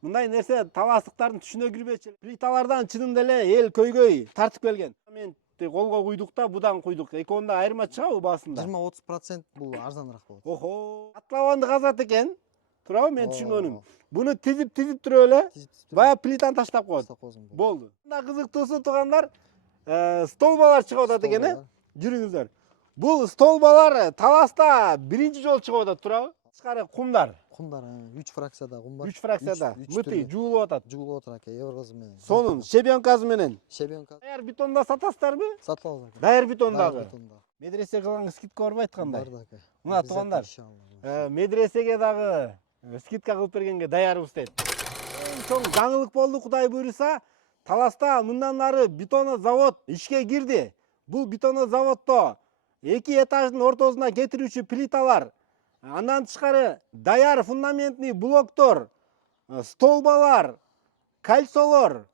Мындай нерсе таластыктардын түшүнө кирбечү. Плиталардан чынында эле эл көйгөй тартып келген. Мен колго куйдук да будан куйдук. Экөөндө айырма чыгабы баасында? 20-30% бул арзаныраак болот. Охо. Атлабанды казат экен. Туурабы мен түшүнгөнүм. Буну тизип туруп эле баягы плитаны таштап коет. Болду. Мында кызыктуусу туугандар, столбалар чыгып атат экен, жүрүңүздөр. Бул столбалар таласта биринчи жолу чыгып атат, туурабы? Тышкары кумдар. Кумдар 3 фракцияда кум бар. 3 фракцияда. Мыты жуулуп атат. Жуулуп атат аке, еврозы менен. Сонун щебенкасы менен. Щебенка. Даяр бетонда сатасыздарбы? Сатабыз аке. Даяр бетондагы. Медресе кылган скидка барбы айткандай? Бар да аке. Мына туугандар, медресеге дагы скидка кылып бергенге даярбыз дейт. Эң чоң жаңылык болду, Кудай буйруса. Таласта мындан ары бетонозавод ишке кирди. Бул бетонозаводдо 2 этаждын ортосуна кетирүүчү плиталар, андан тышкары даяр фундаментный блоктор, столбалар, кольцолор,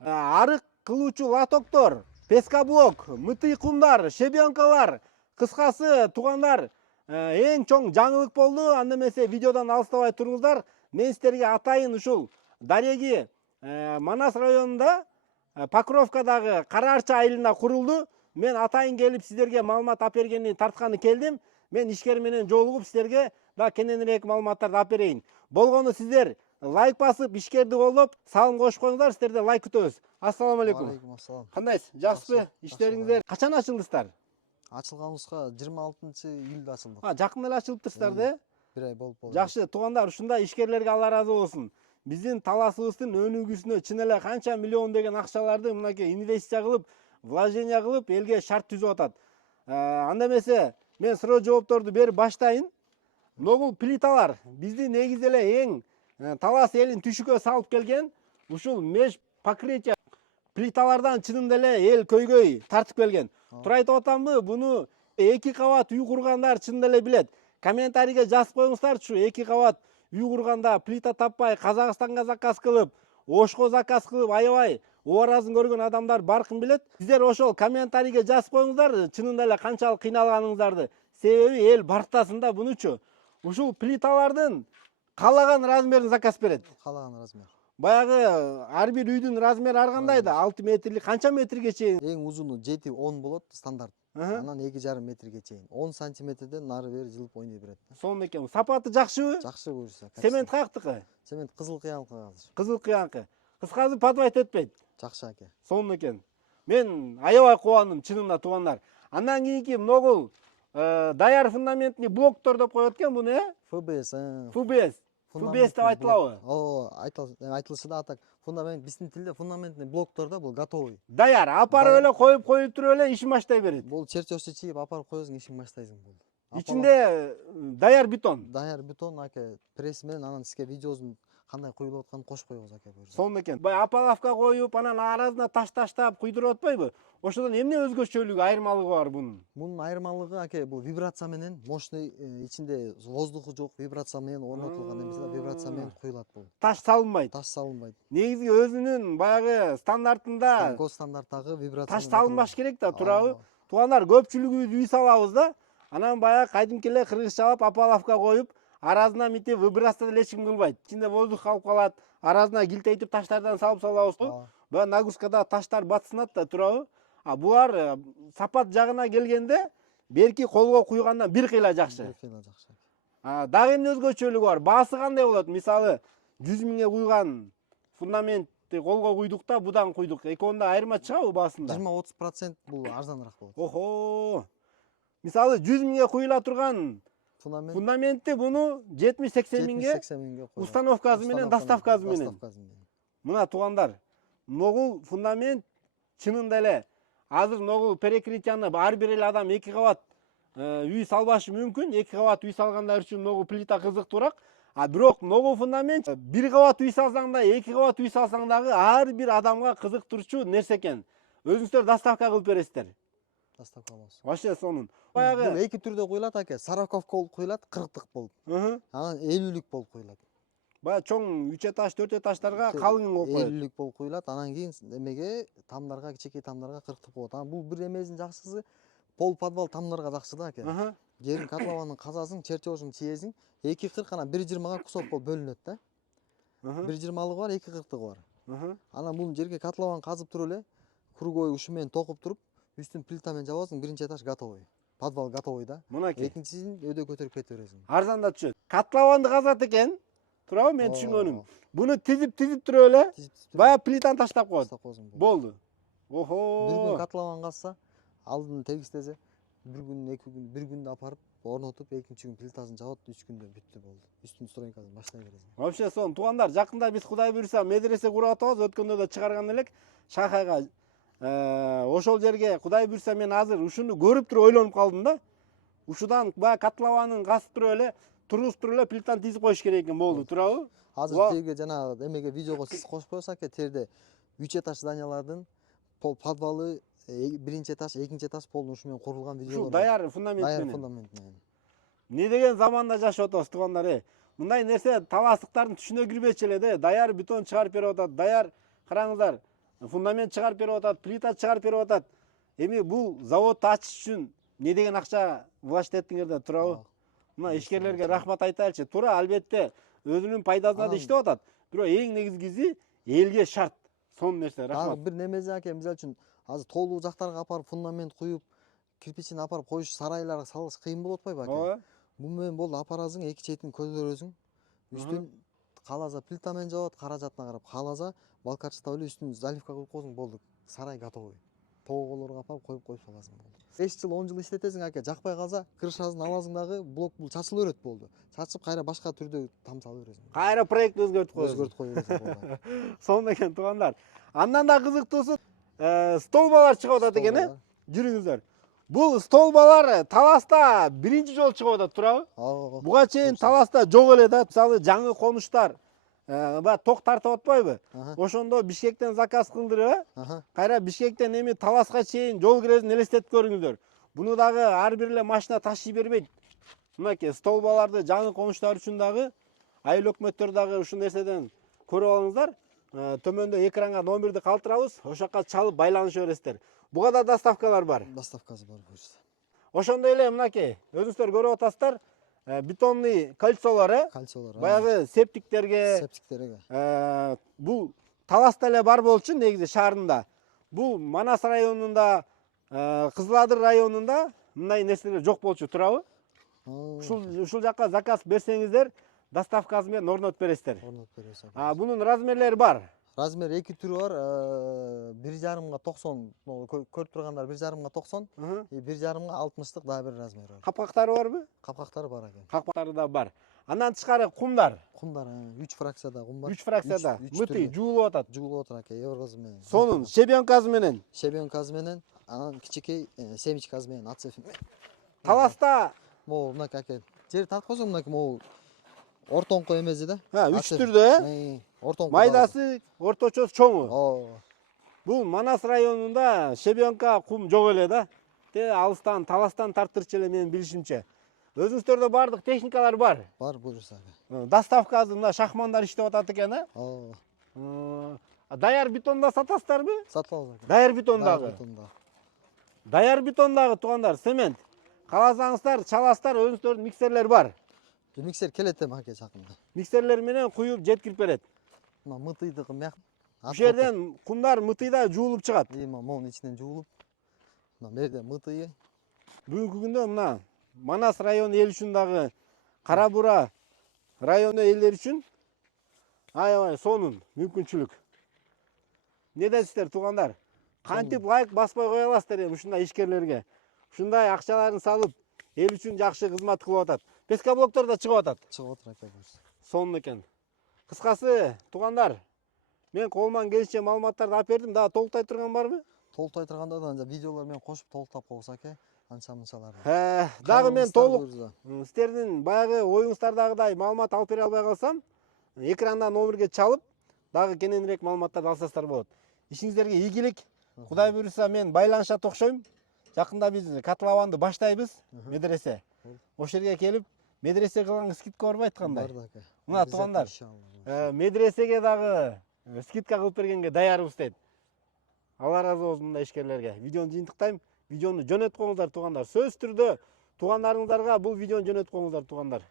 арык кылуучу лотоктор, пескоблок, мыты кумдар, щебенкалар, кыскасы туугандар, эң чоң жаңылык болду. Анда эмесе видеодон алыстабай туруңуздар. Мен сиздерге атайын ушул дареги Манас районунда Покровкадагы Кара Арча айылында курулду. Мен атайын келип сиздерге маалымат алып бергени тартканы келдим. Мен ишкер менен жолугуп сиздерге да кененирээк маалыматтарды алып берейин. Болгону сиздер лайк басып, ишкерди колдоп, салым кошуп коюңуздар. Сиздерден лайк күтөбүз. Ассаламу алейкум. Алейкум ассалам. Кандайсыз? Жакшысызбы? Иштериңиздер качан ачылдыңыздар? Ачылганыбызга 26-июлда ачылдык. Жакын эле ачылыптырсыздар да? Bir ay болуп. Жакшы, туугандар, ушундай ишкерлерге Алла ыраазы болсун. Биздин таласыбыздын өнүгүүсүнө чын эле канча миллион деген акчаларды мынакей инвестиция кылып, вложение кылып, элге шарт түзүп атат. Анда эмесе мен суроо жоопторду берип баштайын. Могул плиталар бизди негизи эле эң талас элин түшүккө салып келген. Ушул меш покрытие плиталардан чынында эле эл көйгөй тартып келген. Тура айтып атамбы, буну 2 кабат үй кургандар чынында эле билет. Комментарийге жазып коюңуздарчы, 2 кабат үй курганда плита таппай Казакстанга заказ кылып, Ошко заказ кылып, аябай образын көргөн адамдар баркын билет. Сиздер ошол комментарийге жазып коюңуздар, чынында эле канчалык кыйналганыңыздарды. Себеби эл барктасында бунучу. Ушул плиталардын каалаган размерин заказ берет. Каалаган размер. Баягы ар бир үйдүн размери ар кандай да? 6 метрлик, канча метрге чейин? Эң узуну 7-10 болот стандарт. Анан 2,5 метрге чейин. 10 сантиметрден нары бери жылып ойной берет. Сонун экен. Сапаты жакшыбы? Жакшы буюрса. Цемент каяктыкы? Цемент кызыл кыянкы азыр. Кызыл кыянкы. Кыскасы подвайт этпейт. Жакшы аке. Сонун экен. Мен аябай кубандым чынында туугандар. Андан кийинки могул даяр фундаментный блоктор деп коет экен буну, ФБС. ФБС. ФБС деп айтылабы? Айтылышы да атак. Фундамент биздин тилде фундаментный блоктор да бул готовый. Даяр, апарып эле коюп туруп эле ишин баштай берет. Бул чертежди чийип апарып коесуң, ишин баштайсың бул. Ичинде даяр бетон. Даяр бетон аке, пресс менен анан сизге видеосун кандай куюлуп атканын кошуп коебуз аке. Сонун экен. Бай апалавка коюп, анан арасына таш таштап куйдуруп атпайбы? Ошодон эмне өзгөчөлүгү, айырмалыгы бар бунун? Бунун айырмалыгы аке, бул вибрация менен, мощный ичинде воздуху жок, вибрация менен орнотулган эмес, вибрация менен куюлат бул. Таш салынбайт. Таш салынбайт. Негизи өзүнүн баягы стандартында госстандарттагы вибрация. Таш салынбаш керек да, туурабы? Туугандар, көпчүлүгүбүз үй салабыз да, анан баягы кайдымки эле кыргызчалап апалавка коюп, арасына мынтип выбрасывать эч ким кылбайт. Ичинде воздух калып калат, арасына килтейтип таштардан салып салабызбы? Баягы нагрузкада таштар батсынат да, туурабы? Булар сапат жагына келгенде берки колго куйгандан бир кыйла жакшы. Бир кыйла жакшы. Дагы эмне өзгөчөлүгү бар? Баасы кандай болот? Мисалы 100 миңге куйган фундаментти колго куйдук да, будан куйдук. Экөөндө айырма чыгабы баасында? 20-30% бул арзаныраак болот. Охо. Мисалы 100 миңге куюла турган фундаментти буну 70-80 миңге установкасы менен, доставкасы менен. Мына туугандар, могул фундамент чынында эле азыр могул перекрытияны ар бир эле адам 2 кабат үй салбашы мүмкүн. 2 кабат үй салгандар үчүн могул плита кызыктуураак. Бирок могул фундамент 1 кабат үй салсаң да, 2 кабат үй салсаң дагы ар бир адамга кызыктырчу нерсе экен. Өзүңүздөр доставка кылып бересиздер. Доставка кылабыз. Вообще сонун. Баягы бул 2 түрдө куюлат аке. Сороковка болуп куюлат, 40тык болуп. Анан 50лик болуп куюлат. Баягы чоң 3 этаж, 4 этаждарга калың болуп коет. 50лик болуп куюлат. Анан кийин эмеге тамдарга, кичинекей тамдарга 40тык болот. Анан бул бир эмесин жакшысы пол подвал тамдарга жакшы да аке. Жерин котлованын казасың, чертежин чиесиң, 2,40 анан 1,20га кусок болуп бөлүнөт да. 1,20 бар, 2,40 бар. Анан бул жерге котлован казып туруп эле, круговой ушу менен токуп туруп, үстүн плитамен жабасың, биринчи этаж готовый. Подвал готовый да. Мынакей. Экинчисин өйдө көтөрүп кете бересиң. Арзанда түшөт. Котлованды казат экен. Туурабы, мен түшүнгөнүм. Буну тизип туруп эле, баягы плитаны таштап коет. Болду. Охо. Бир күн котлован казса, алдын тегистесе, бир күн, 2 күн, бир күндө апарып орнотуп, экинчи күн плитасын жабат, 3 күндө бүттү болду. Үстүн стройкасын баштай бересиң. Вообще сон туугандар, жакында биз Кудай буйруса медресе куруп атабыз, өткөндө да чыгарган элек Шахайга. Ошол жерге Кудай буйруса мен азыр ушуну көрүп туруп ойлонуп калдым да. Ушудан баягы котлованын касып туруп эле, тургузуп туруп эле плитаны тизип коюш керек экен, болду, туурабы? Азыр терге жана эмеге видеого сиз кошуп коесак, терде 3 этаж зданиялардын подвалы, биринчи этаж, экинчи этаж полный ушу менен курулган видеолор. Ушу даяр фундамент менен. Даяр фундамент менен. Не деген заманда жашап атабыз, туугандар. Мындай нерсе таластыктардын түшүнө кирбечү эле да. Даяр бетон чыгарып берип атат, даяр караңыздар, фундамент чыгарып берип атат, плита чыгарып берип атат. Эми бул заводду ачыш үчүн не деген акча влаштеттиңердер, туурабы? Мына ишкерлерге рахмат айтайлычы. Туура, албетте өзүнүн пайдасына да иштеп атат. Бирок эң негизгиси элге шарт. Сон нерсе, рахмат. Бир немезе аке, мисалы үчүн азыр тоолуу жактарга апарып фундамент куюп, кирпичин апарып коюш, сарайларга салыш кыйын болуп атпайбы аке? Ооба. Бул менен болду, апарасың, эки четин көтөрөсүң. Үстүн каласа плитамен жабат, каражатына карап каласа, балкарчытап эле үстүн заливка кылып коесуң, болду. Сарай готовый. Тоголорго апарып коюп саласың, болду. 5 жыл, 10 жыл иштетесиң аке, жакпай калса, крышасын аласың дагы, блок бул чачыла берет, болду. Чачып кайра башка түрдө там сала бересиң. Кайра проект өзгөртүп коесуң. Өзгөртүп кое бересиң. Сонун экен, туугандар. Андан да кызыктуусу столбалар чыгып атат экен, жүрүңүздөр. Бул столбалар Таласта биринчи жолу чыгып атат, туурабы? Буга чейин Таласта жок эле да. Мисалы жаңы конуштар баягы ток тартып атпайбы? Ошондо Бишкектен заказ кылдырып, кайра Бишкектен эми Таласка чейин жол киресин элестетип көрүңүздөр. Буну дагы ар бир эле машина ташый бербейт. Мынакей столбаларды жаңы конуштар үчүн дагы айыл өкмөттөр дагы ушул нерседен көрүп алыңыздар. Төмөндө экранга номерди калтырабыз, ошол жака чалып байланыша бересиздер. Буга да доставкалар бар. Доставкасы бар буюрса. Ошондой эле мынакей өзүңүздөр көрүп атасыздар, бетонный кольцолор, Кольцолор. баягы септиктерге, бул Таласта эле бар болчу негизи шаарында. Бул Манас районунда, Кызыл Адыр районунда мындай нерселер жок болчу, туурабы? Ушул жака заказ берсеңиздер, доставкасы менен орнотуп бересиздер. Бунун размерлери бар. Размер 2 түрү бар. 1,5 га 90, көрүп тургандар 1,5 га 90, 1,5 га 60 дагы бир размер бар. Капкактары барбы? Капкактары бар экен. Капкактары да бар. Андан тышкары кумдар. Кумдар 3 фракцияда кум бар. 3 фракцияда. Мыты жуулуп атат. Жуулуп атат аке, еврозу менен. Сонун щебенкасы менен. Щебенкасы менен, анан кичикей семечкасы менен, отцеф. Таласта могу мынакей аке. Жер тарткансаң мынакей могу ортоңку эмези да. 3 түрдө, ортоңку. майдасы, орточосу, чоңу. Бул Манас районунда щебенка кум жок эле да. Алыстан, Таластан тарттырчу эле менин билишимче. Өзүңүздөрдө бардык техникалар бар. Бар буюрса. Доставкасы мына шахмандар иштеп атат экен, Даяр бетонда сатасыздарбы? Сатабыз аке. Даяр бетондагы. Даяр бетондагы туугандар, цемент. Кааласаңыздар, чаласыздар, өзүңүздөрдүн миксерлер бар. Миксер келет эми аке жакында. Миксерлер менен куюп жеткирип берет. Мына мытыйдыгы мyak. Бу жерден кумдар мытыйда жуулуп чыгат. Монун ичинен жуулуп. Мына берде мытыйы. Бүгүнкү күндө мына Манас району эл үчүн дагы, Кара Бура району элдер үчүн аябай сонун мүмкүнчүлүк. Не дейсиздер, туугандар? Кантип лайк баспай кое аласыздар эми ушундай ишкерлерге? Ушундай акчаларын салып, эл үчүн жакшы кызмат кылып атат. Пескоблоктор да чыгып атат. Чыгып атат аке буюрса. Сонун экен. Кыскасы, туугандар, мен колуман келишинче маалыматтарды алып бердим. Дагы толуктай турган барбы? Толуктай турганда да видеолор менен кошуп толуктап коебуз аке. Анча-мынчалар. Дагы мен толук сиздердин баягы оюңуздардагыдай маалымат алып бере албай калсам, экрандан номерге чалып, дагы кененирээк маалыматтарды алсаңыздар болот. Ишиңиздерге ийгилик. Кудай буйруса мен байланышат окшойм. Жакында биз котлованды баштайбыз, медресе. Ошол жерге келип, медресе кылган скидка барбы айткандай? Бар да аке. Мына туугандар, медресеге дагы скидка кылып бергенге даярбыз дейт. Алла ыраазы болсун мындай ишкерлерге. Видеону жыйынтыктайм. Видеону жөнөтүп коюңуздар туугандар. Сөзсүз түрдө туугандарыңыздарга бул видеону жөнөтүп коюңуздар туугандар.